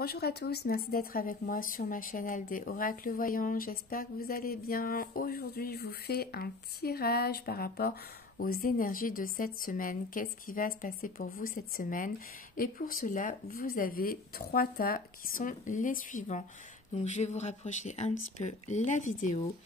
Bonjour à tous, merci d'être avec moi sur ma chaîne LD Oracle Voyant. J'espère que vous allez bien. Aujourd'hui, je vous fais un tirage par rapport aux énergies de cette semaine. Qu'est-ce qui va se passer pour vous cette semaine? Et pour cela, vous avez 3 tas qui sont les suivants. Donc, je vais vous rapprocher un petit peu la vidéo.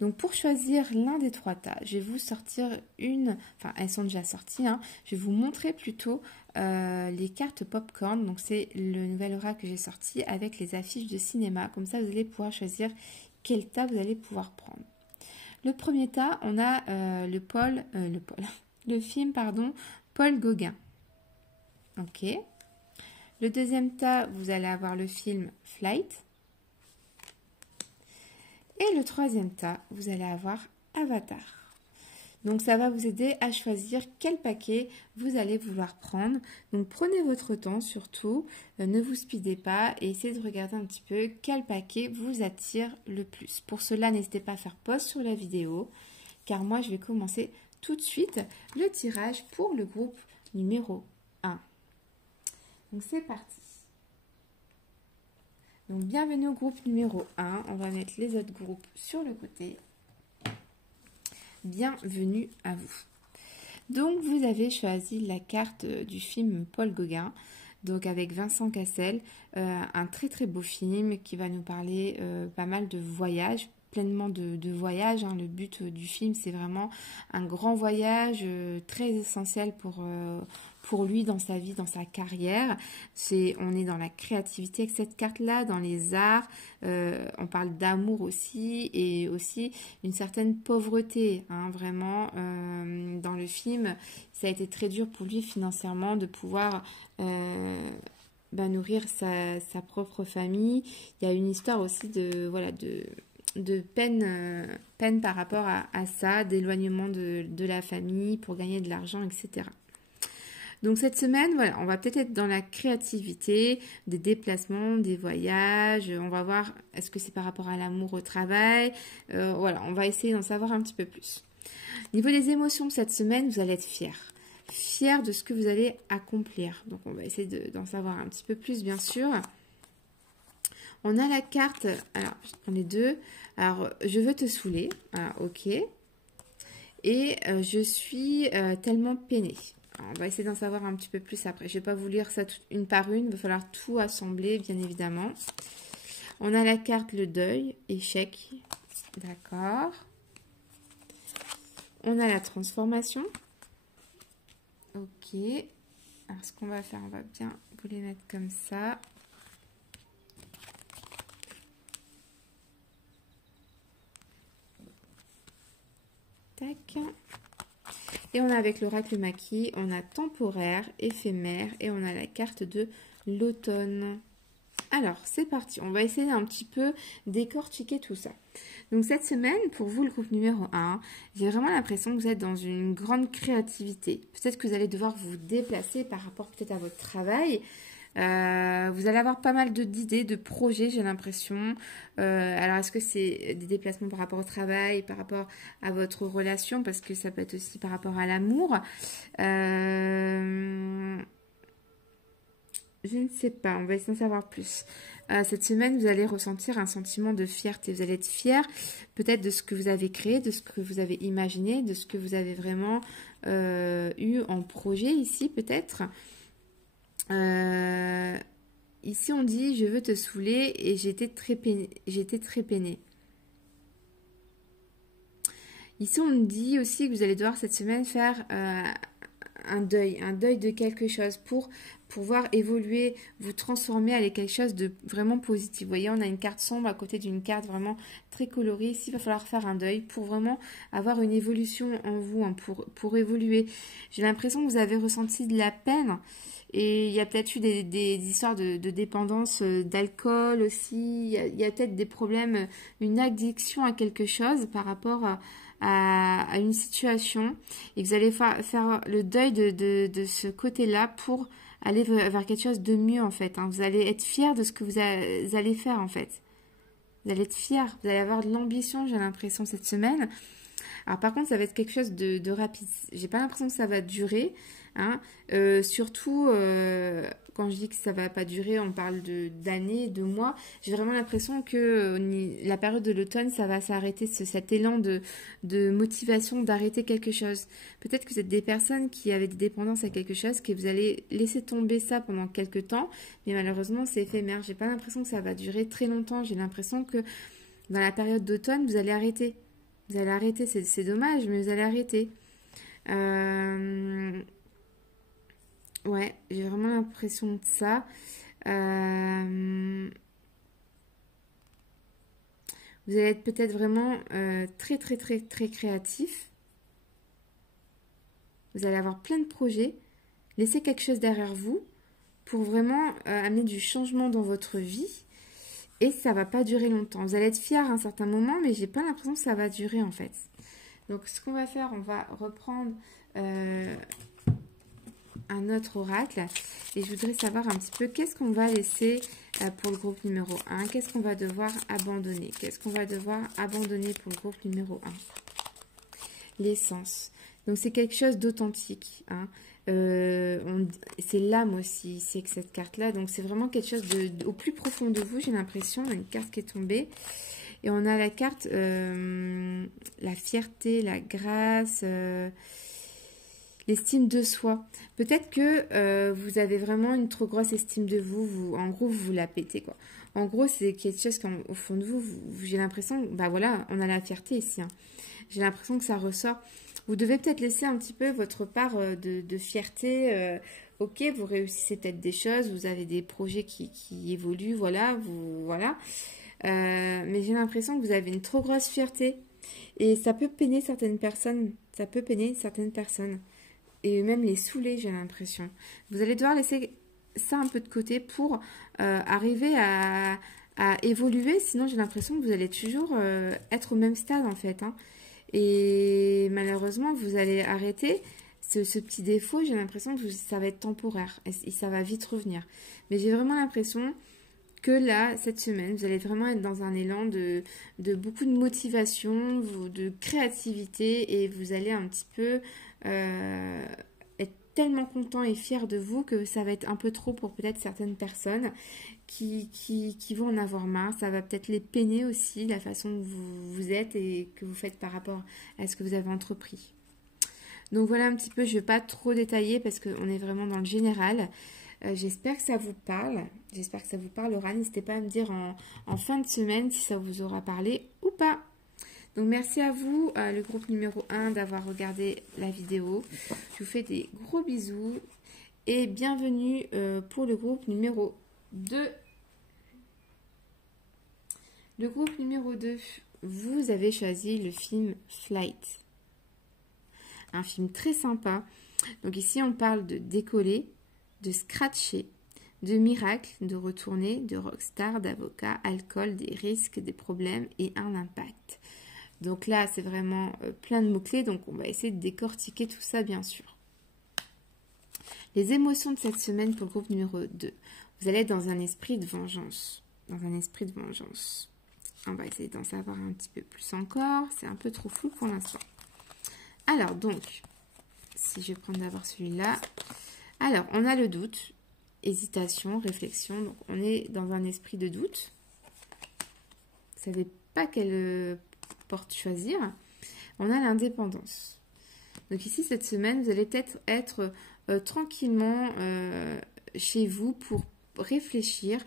Donc pour choisir l'un des 3 tas, je vais vous sortir enfin elles sont déjà sorties, hein. Je vais vous montrer plutôt les cartes popcorn. Donc c'est le nouvel oracle que j'ai sorti avec les affiches de cinéma. Comme ça vous allez pouvoir choisir quel tas vous allez pouvoir prendre. Le premier tas, on a le film Paul Gauguin. Ok. Le deuxième tas, vous allez avoir le film Flight. Et le troisième tas, vous allez avoir Avatar. Donc ça va vous aider à choisir quel paquet vous allez vouloir prendre. Donc prenez votre temps surtout, ne vous speedez pas et essayez de regarder un petit peu quel paquet vous attire le plus. Pour cela, n'hésitez pas à faire pause sur la vidéo, car moi je vais commencer tout de suite le tirage pour le groupe numéro 1. Donc c'est parti. Donc, bienvenue au groupe numéro 1. On va mettre les autres groupes sur le côté. Bienvenue à vous. Donc, vous avez choisi la carte du film Paul Gauguin. Donc, avec Vincent Cassel. Un très très beau film qui va nous parler pas mal de voyages. Pleinement de voyage. Hein. Le but du film, c'est vraiment un grand voyage très essentiel pour lui dans sa vie, dans sa carrière. On est dans la créativité avec cette carte-là, dans les arts. On parle d'amour aussi et aussi une certaine pauvreté. Hein, vraiment, dans le film, ça a été très dur pour lui financièrement de pouvoir nourrir sa propre famille. Il y a une histoire aussi de peine par rapport à ça, d'éloignement de la famille pour gagner de l'argent, etc. Donc cette semaine, voilà, on va peut-être être dans la créativité, des déplacements, des voyages. On va voir, est-ce que c'est par rapport à l'amour au travail? Voilà, on va essayer d'en savoir un petit peu plus. Niveau des émotions, cette semaine, vous allez être fiers. Fiers de ce que vous allez accomplir. Donc on va essayer d'en savoir un petit peu plus, bien sûr. On a la carte, alors on est 2. Alors, je veux te saouler. Ah, ok. Et je suis tellement peinée. Alors, on va essayer d'en savoir un petit peu plus après. Je ne vais pas vous lire ça une par une. Il va falloir tout assembler, bien évidemment. On a la carte le deuil, échec. D'accord. On a la transformation. Ok. Alors, ce qu'on va faire, on va bien vous les mettre comme ça. Tac. Et on a avec l'oracle maquis, on a temporaire, éphémère et on a la carte de l'automne. Alors, c'est parti. On va essayer un petit peu décortiquer tout ça. Donc, cette semaine, pour vous, le groupe numéro 1, j'ai vraiment l'impression que vous êtes dans une grande créativité. Peut-être que vous allez devoir vous déplacer par rapport peut-être à votre travail. Vous allez avoir pas mal d'idées, de projets, j'ai l'impression. Alors, est-ce que c'est des déplacements par rapport au travail, par rapport à votre relation? Parce que ça peut être aussi par rapport à l'amour. Je ne sais pas, on va essayer d'en savoir plus. Cette semaine, vous allez ressentir un sentiment de fierté. Vous allez être fier peut-être de ce que vous avez créé, de ce que vous avez imaginé, de ce que vous avez vraiment eu en projet ici peut-être. Ici on dit je veux te saouler et j'étais très peinée. Ici on dit aussi que vous allez devoir cette semaine faire un deuil de quelque chose pour pouvoir évoluer, vous transformer, aller quelque chose de vraiment positif. Vous voyez, on a une carte sombre à côté d'une carte vraiment très colorée. Ici, il va falloir faire un deuil pour vraiment avoir une évolution en vous, hein, pour évoluer. J'ai l'impression que vous avez ressenti de la peine et il y a peut-être eu des histoires de dépendance d'alcool aussi. Il y a peut-être des problèmes, une addiction à quelque chose par rapport à une situation et que vous allez faire le deuil de ce côté-là pour aller vers quelque chose de mieux en fait. Hein. Vous allez être fiers de ce que vous allez faire en fait. Vous allez être fiers, vous allez avoir de l'ambition, j'ai l'impression, cette semaine. Alors par contre, ça va être quelque chose de rapide. J'ai pas l'impression que ça va durer. Hein. Surtout quand je dis que ça va pas durer, on parle d'années, de mois. J'ai vraiment l'impression que la période de l'automne, ça va s'arrêter, cet élan de motivation d'arrêter quelque chose. Peut-être que vous êtes des personnes qui avaient des dépendances à quelque chose, que vous allez laisser tomber ça pendant quelques temps, mais malheureusement, c'est éphémère. J'ai pas l'impression que ça va durer très longtemps. J'ai l'impression que dans la période d'automne, vous allez arrêter. Vous allez arrêter, c'est dommage, mais vous allez arrêter. Ouais, j'ai vraiment l'impression de ça. Vous allez être peut-être vraiment très, très, très, très créatif. Vous allez avoir plein de projets. Laissez quelque chose derrière vous pour vraiment amener du changement dans votre vie. Et ça va pas durer longtemps. Vous allez être fiers à un certain moment, mais j'ai pas l'impression que ça va durer en fait. Donc ce qu'on va faire, on va reprendre un autre oracle. Et je voudrais savoir un petit peu qu'est-ce qu'on va laisser pour le groupe numéro 1. Qu'est-ce qu'on va devoir abandonner? Qu'est-ce qu'on va devoir abandonner pour le groupe numéro 1? L'essence. Donc c'est quelque chose d'authentique. Hein. C'est l'âme aussi, c'est que cette carte-là. Donc c'est vraiment quelque chose au plus profond de vous, j'ai l'impression. On a une carte qui est tombée. Et on a la carte, la fierté, la grâce, l'estime de soi. Peut-être que vous avez vraiment une trop grosse estime de vous. En gros, vous la pétez, quoi. En gros, c'est quelque chose qu'au fond de vous, j'ai l'impression, bah voilà, on a la fierté ici. Hein. J'ai l'impression que ça ressort. Vous devez peut-être laisser un petit peu votre part de fierté. Ok, vous réussissez peut-être des choses, vous avez des projets qui évoluent, voilà, voilà. Mais j'ai l'impression que vous avez une trop grosse fierté. Et ça peut peiner certaines personnes. Ça peut peiner certaines personnes. Et même les saouler, j'ai l'impression. Vous allez devoir laisser ça un peu de côté pour arriver à évoluer. Sinon, j'ai l'impression que vous allez toujours être au même stade, en fait. Hein. Et malheureusement, vous allez arrêter ce petit défaut. J'ai l'impression que ça va être temporaire. Et ça va vite revenir. Mais j'ai vraiment l'impression que là, cette semaine, vous allez vraiment être dans un élan de beaucoup de motivation, de créativité. Et vous allez un petit peu être tellement content et fier de vous que ça va être un peu trop pour peut-être certaines personnes qui vont en avoir marre. Ça va peut-être les peiner aussi, la façon dont vous êtes et que vous faites par rapport à ce que vous avez entrepris. Donc voilà un petit peu, je ne vais pas trop détailler parce qu'on est vraiment dans le général. J'espère que ça vous parle. J'espère que ça vous parlera. N'hésitez pas à me dire en fin de semaine si ça vous aura parlé ou pas. Donc merci à vous, le groupe numéro 1, d'avoir regardé la vidéo. Je vous fais des gros bisous et bienvenue pour le groupe numéro 2. Le groupe numéro 2, vous avez choisi le film Flight. Un film très sympa. Donc ici, on parle de décoller, de scratcher, de miracle, de retourner, de rockstar, d'avocat, alcool, des risques, des problèmes et un impact. Donc là, c'est vraiment plein de mots-clés. Donc on va essayer de décortiquer tout ça, bien sûr. Les émotions de cette semaine pour le groupe numéro 2. Vous allez être dans un esprit de vengeance. Dans un esprit de vengeance. On va essayer d'en savoir un petit peu plus encore. C'est un peu trop flou pour l'instant. Alors, donc, si je prends d'abord celui-là. Alors, on a le doute, hésitation, réflexion. Donc, on est dans un esprit de doute. Vous ne savez pas quelle porte choisir. On a l'indépendance. Donc, ici, cette semaine, vous allez peut-être être tranquillement chez vous pour réfléchir,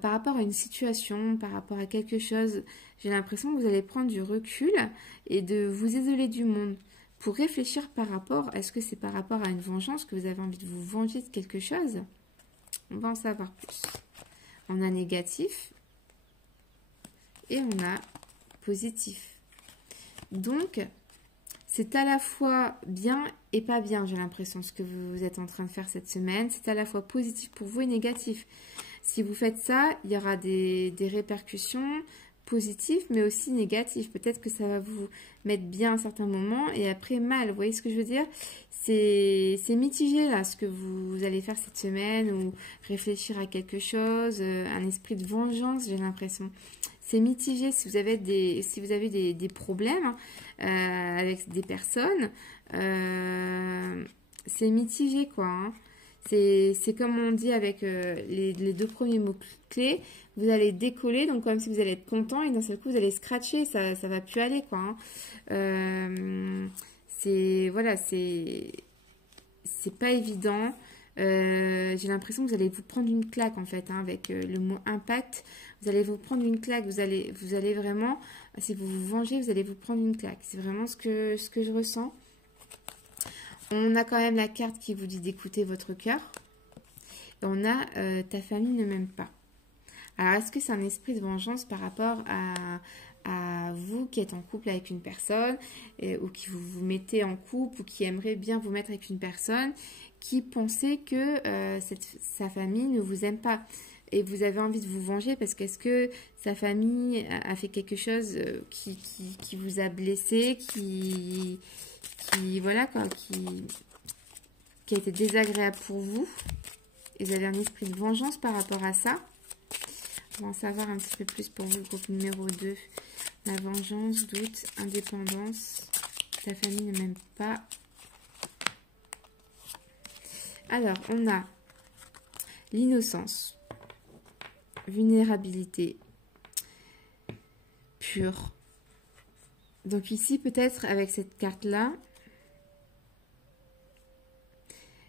par rapport à une situation, par rapport à quelque chose. J'ai l'impression que vous allez prendre du recul et de vous isoler du monde pour réfléchir par rapport, est-ce que c'est par rapport à une vengeance que vous avez envie de vous venger de quelque chose? On va en savoir plus. On a négatif et on a positif. Donc, c'est à la fois bien et pas bien, j'ai l'impression, ce que vous êtes en train de faire cette semaine. C'est à la fois positif pour vous et négatif. Si vous faites ça, il y aura des répercussions positives, mais aussi négatives. Peut-être que ça va vous mettre bien à un certain moment et après mal. Vous voyez ce que je veux dire? C'est mitigé là, ce que vous allez faire cette semaine ou réfléchir à quelque chose, un esprit de vengeance, j'ai l'impression. C'est mitigé si vous avez des problèmes avec des personnes. C'est mitigé quoi. Hein. C'est comme on dit avec les deux premiers mots-clés, vous allez décoller, donc comme si vous allez être content, et d'un seul coup, vous allez scratcher, ça va plus aller, quoi. Voilà, c'est pas évident. J'ai l'impression que vous allez vous prendre une claque, en fait, avec le mot impact. Vous allez vous prendre une claque, vous allez vraiment, si vous vous vengez, vous allez vous prendre une claque. C'est vraiment ce que je ressens. On a quand même la carte qui vous dit d'écouter votre cœur. Et on a ta famille ne m'aime pas. Alors, est-ce que c'est un esprit de vengeance par rapport à vous qui êtes en couple avec une personne ou qui vous mettez en couple ou qui aimerait bien vous mettre avec une personne qui pensait que sa famille ne vous aime pas et vous avez envie de vous venger parce qu'est-ce que sa famille a fait quelque chose qui vous a blessé, voilà quoi, qui a été désagréable pour vous et vous avez un esprit de vengeance par rapport à ça. On va en savoir un petit peu plus pour vous, le groupe numéro 2. La vengeance, doute, indépendance. Ta famille ne m'aime pas. Alors, on a l'innocence, vulnérabilité, pure. Donc ici, peut-être avec cette carte-là,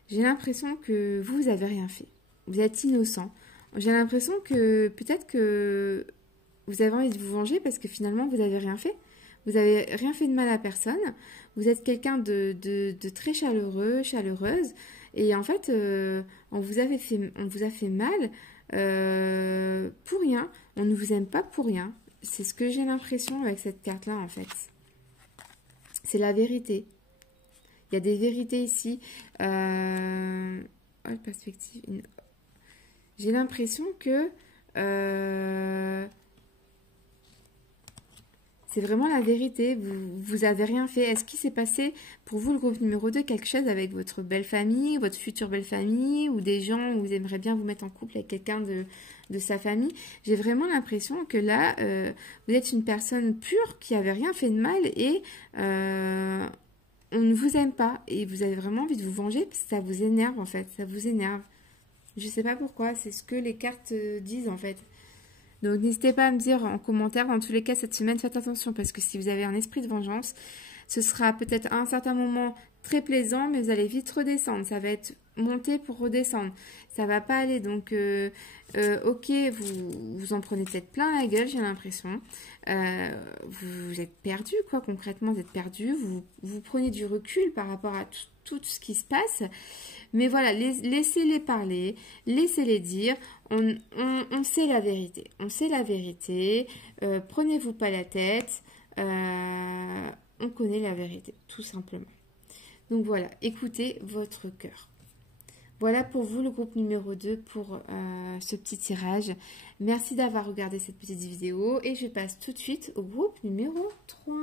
j'ai l'impression que vous n'avez rien fait. Vous êtes innocent. J'ai l'impression que peut-être que vous avez envie de vous venger parce que finalement, vous n'avez rien fait. Vous n'avez rien fait de mal à personne. Vous êtes quelqu'un de très chaleureux, chaleureuse. Et en fait, on vous a fait mal pour rien. On ne vous aime pas pour rien. C'est ce que j'ai l'impression avec cette carte-là, en fait. C'est la vérité. Il y a des vérités ici. Perspective. J'ai l'impression que c'est vraiment la vérité. Vous avez rien fait. Est-ce qu'il s'est passé pour vous, le groupe numéro 2, quelque chose avec votre belle famille, votre future belle famille, ou des gens où vous aimeriez bien vous mettre en couple avec quelqu'un de sa famille? J'ai vraiment l'impression que là, vous êtes une personne pure qui n'avait rien fait de mal et on ne vous aime pas. Et vous avez vraiment envie de vous venger parce que ça vous énerve en fait. Ça vous énerve. Je ne sais pas pourquoi. C'est ce que les cartes disent en fait. Donc, n'hésitez pas à me dire en commentaire. Dans tous les cas, cette semaine, faites attention parce que si vous avez un esprit de vengeance, ce sera peut-être à un certain moment très plaisant, mais vous allez vite redescendre. Ça va être monter pour redescendre. Ça va pas aller. Donc, ok, vous en prenez peut-être plein la gueule, j'ai l'impression. Vous êtes perdu, quoi, concrètement, vous êtes perdu. Vous prenez du recul par rapport à tout ce qui se passe. Mais voilà, laissez-les parler, laissez-les dire. On sait la vérité. On sait la vérité. Prenez-vous pas la tête. On connaît la vérité, tout simplement. Donc voilà, écoutez votre cœur. Voilà pour vous le groupe numéro 2 pour ce petit tirage. Merci d'avoir regardé cette petite vidéo et je passe tout de suite au groupe numéro 3.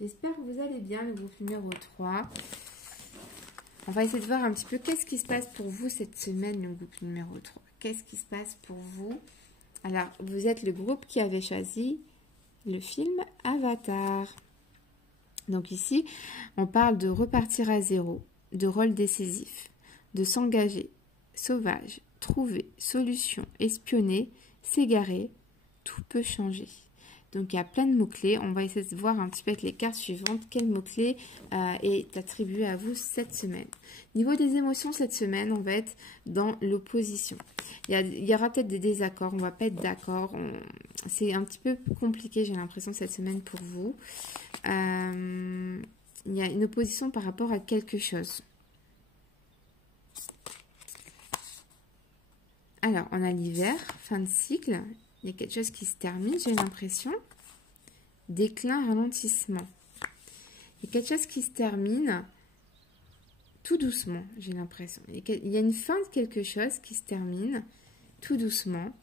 J'espère que vous allez bien, le groupe numéro 3. On va essayer de voir un petit peu qu'est-ce qui se passe pour vous cette semaine, le groupe numéro 3. Qu'est-ce qui se passe pour vous? Alors, vous êtes le groupe qui avait choisi le film Avatar. Donc ici, on parle de repartir à zéro, de rôle décisif, de s'engager, sauvage, trouver, solution, espionner, s'égarer, tout peut changer. Donc il y a plein de mots-clés. On va essayer de voir un petit peu avec les cartes suivantes quel mot-clé est attribué à vous cette semaine. Niveau des émotions, cette semaine, on va être dans l'opposition. Il y aura peut-être des désaccords, on ne va pas être d'accord. C'est un petit peu compliqué, j'ai l'impression, cette semaine pour vous. Il y a une opposition par rapport à quelque chose. Alors, on a l'hiver, fin de cycle. Il y a quelque chose qui se termine, j'ai l'impression. Déclin, ralentissement. Il y a quelque chose qui se termine tout doucement, j'ai l'impression. Il y a une fin de quelque chose qui se termine tout doucement.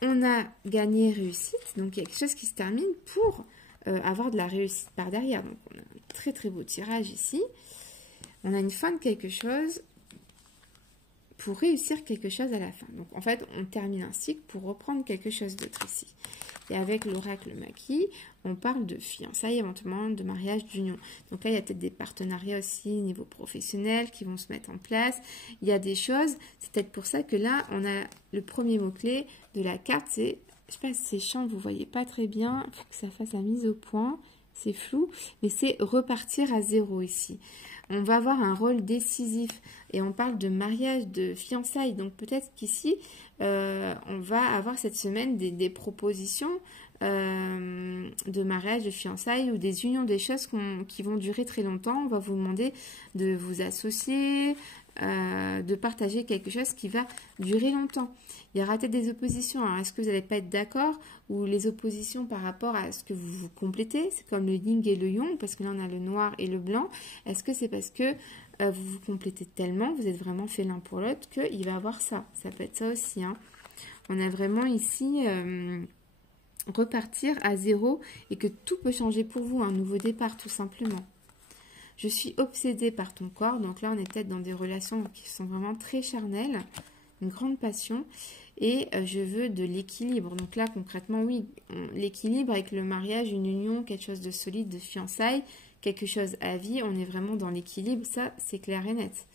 On a gagné réussite, donc il y a quelque chose qui se termine pour avoir de la réussite par derrière. Donc on a un très très beau tirage ici. On a une fin de quelque chose pour réussir quelque chose à la fin. Donc en fait, on termine un cycle pour reprendre quelque chose d'autre ici. Et avec l'oracle Maki, on parle de fiançailles, éventuellement de mariage, d'union. Donc là, il y a peut-être des partenariats aussi au niveau professionnel qui vont se mettre en place. Il y a des choses, c'est peut-être pour ça que là, on a le premier mot-clé de la carte, c'est, je sais pas si c'est chiant, vous voyez pas très bien, il faut que ça fasse la mise au point, c'est flou, mais c'est repartir à zéro ici. On va avoir un rôle décisif et on parle de mariage, de fiançailles. Donc peut-être qu'ici, on va avoir cette semaine des propositions de mariage, de fiançailles ou des unions, des choses qui vont durer très longtemps. On va vous demander de vous associer, de partager quelque chose qui va durer longtemps. Il y aura peut-être des oppositions. Alors, est-ce que vous n'allez pas être d'accord? Ou les oppositions par rapport à ce que vous complétez? C'est comme le yin et le yang, parce que là, on a le noir et le blanc. Est-ce que c'est parce que vous vous complétez tellement, vous êtes vraiment fait l'un pour l'autre, qu'il va y avoir ça? Ça peut être ça aussi. Hein. On a vraiment ici repartir à zéro et que tout peut changer pour vous. Un nouveau départ, tout simplement. Je suis obsédée par ton corps. Donc là, on est peut-être dans des relations qui sont vraiment très charnelles. Une grande passion. Et je veux de l'équilibre. Donc là, concrètement, oui, l'équilibre avec le mariage, une union, quelque chose de solide, de fiançailles, quelque chose à vie. On est vraiment dans l'équilibre. Ça, c'est clair et net.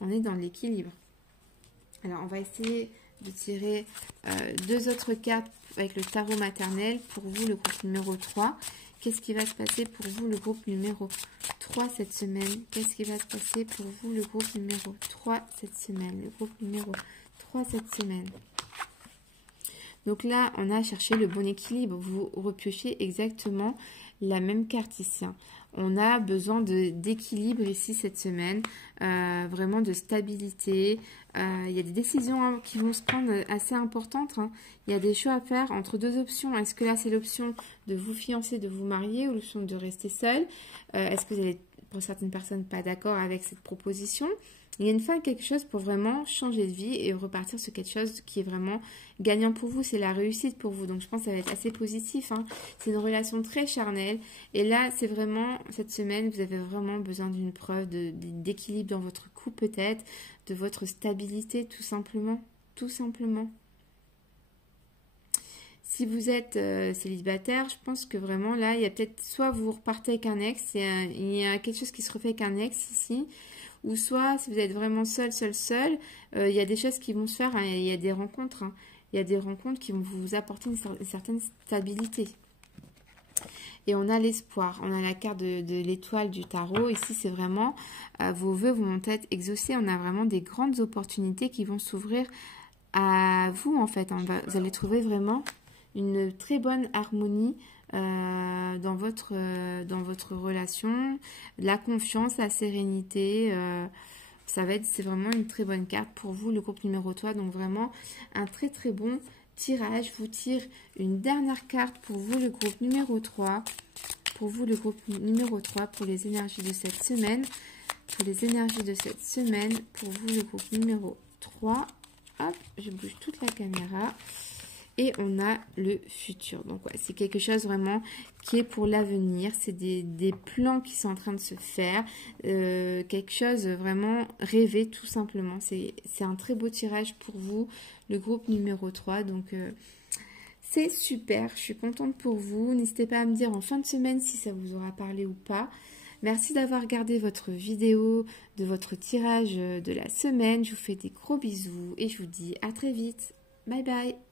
On est dans l'équilibre. Alors, on va essayer de tirer deux autres cartes avec le tarot maternel. Pour vous, le groupe numéro 3. Qu'est-ce qui va se passer pour vous, le groupe numéro 3 cette semaine? Qu'est-ce qui va se passer pour vous, le groupe numéro 3 cette semaine? Le groupe numéro 3 cette semaine. Donc là, on a cherché le bon équilibre. Vous repiochez exactement la même carte ici. On a besoin d'équilibre ici cette semaine, vraiment de stabilité. Il y a des décisions qui vont se prendre assez importantes. Il y a des choix à faire entre deux options. Est-ce que là, c'est l'option de vous fiancer, de vous marier ou l'option de rester seul? Est-ce que vous allez, pour certaines personnes, pas d'accord avec cette proposition? Il y a une fin à quelque chose pour vraiment changer de vie et repartir sur quelque chose qui est vraiment gagnant pour vous. C'est la réussite pour vous. Donc, je pense que ça va être assez positif. C'est une relation très charnelle. Et là, c'est vraiment, cette semaine, vous avez vraiment besoin d'une preuve d'équilibre dans votre couple peut-être, de votre stabilité tout simplement. Tout simplement. Si vous êtes célibataire, je pense que vraiment là, il y a peut-être soit vous repartez avec un ex, il y a quelque chose qui se refait avec un ex ici, ou soit si vous êtes vraiment seul, il y a des choses qui vont se faire, il y a des rencontres, il y a des rencontres qui vont vous apporter une certaine stabilité. Et on a l'espoir, on a la carte de l'étoile du tarot. Ici, c'est vraiment vos vœux vont être exaucés. On a vraiment des grandes opportunités qui vont s'ouvrir à vous en fait. Vous allez trouver vraiment une très bonne harmonie dans votre relation, la confiance, la sérénité. C'est vraiment une très bonne carte pour vous, le groupe numéro 3. Donc vraiment un très très bon tirage. Je vous tire une dernière carte pour vous, le groupe numéro 3. Pour vous, le groupe numéro 3, pour les énergies de cette semaine. Pour les énergies de cette semaine, pour vous, le groupe numéro 3. Hop, je bouge toute la caméra. Et on a le futur. Donc, ouais, c'est quelque chose vraiment qui est pour l'avenir. C'est des plans qui sont en train de se faire. Quelque chose vraiment rêvé, tout simplement. C'est un très beau tirage pour vous, le groupe numéro 3. Donc, c'est super. Je suis contente pour vous. N'hésitez pas à me dire en fin de semaine si ça vous aura parlé ou pas. Merci d'avoir regardé votre vidéo de votre tirage de la semaine. Je vous fais des gros bisous et je vous dis à très vite. Bye bye.